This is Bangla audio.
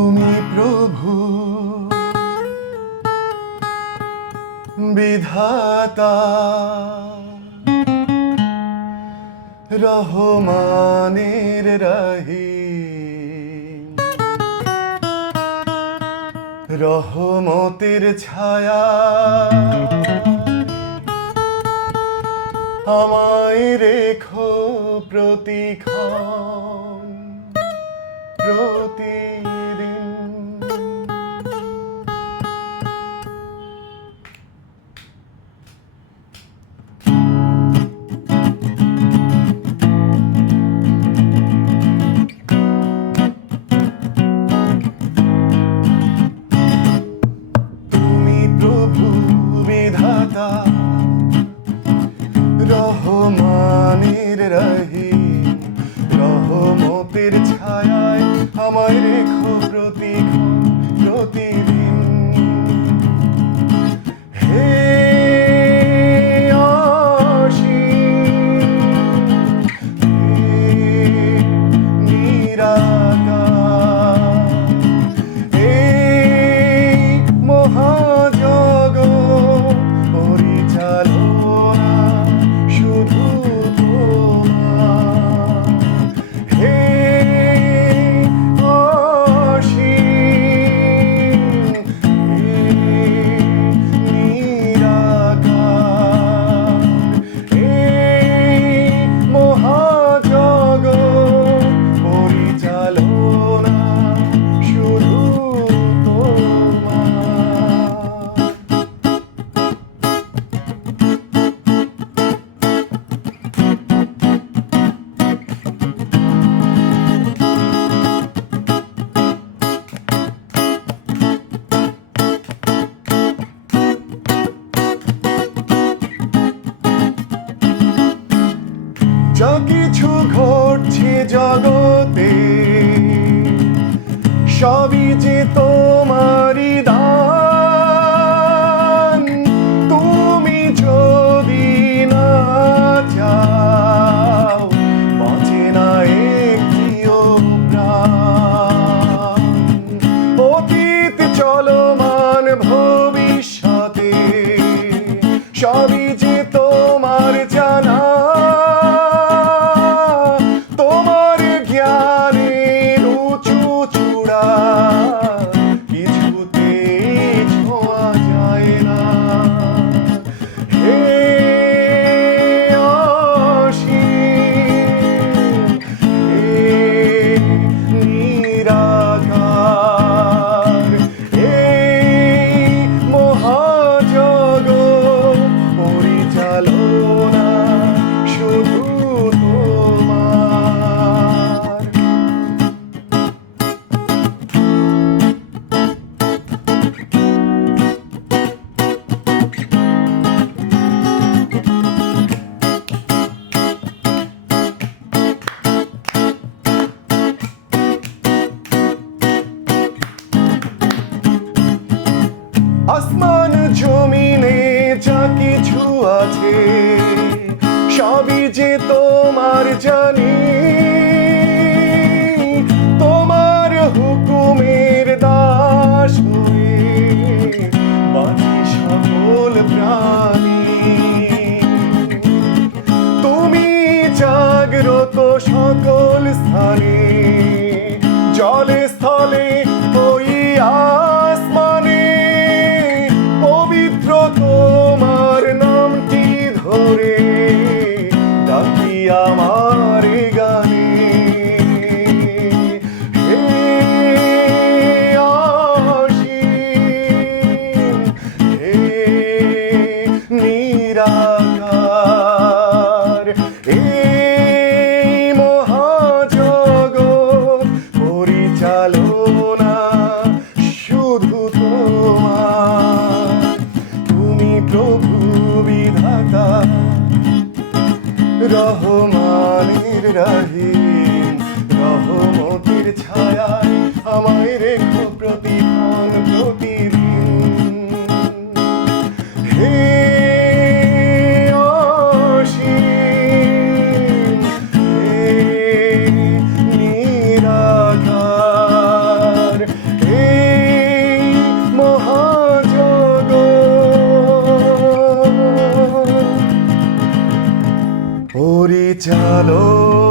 তুমি প্রভু। বিধাতা। রহমানের রাহি রহমতের ছায়া। আমায় রেখো প্রতীক্ষণ প্রতীক it up. কিছু ঘটছে জগতে। সবই যে তোর 家里。রহমানের রাহিম রহমতির ছায়ায় আমায় রেখো প্রতিক্ষণ প্রতিদিন চালো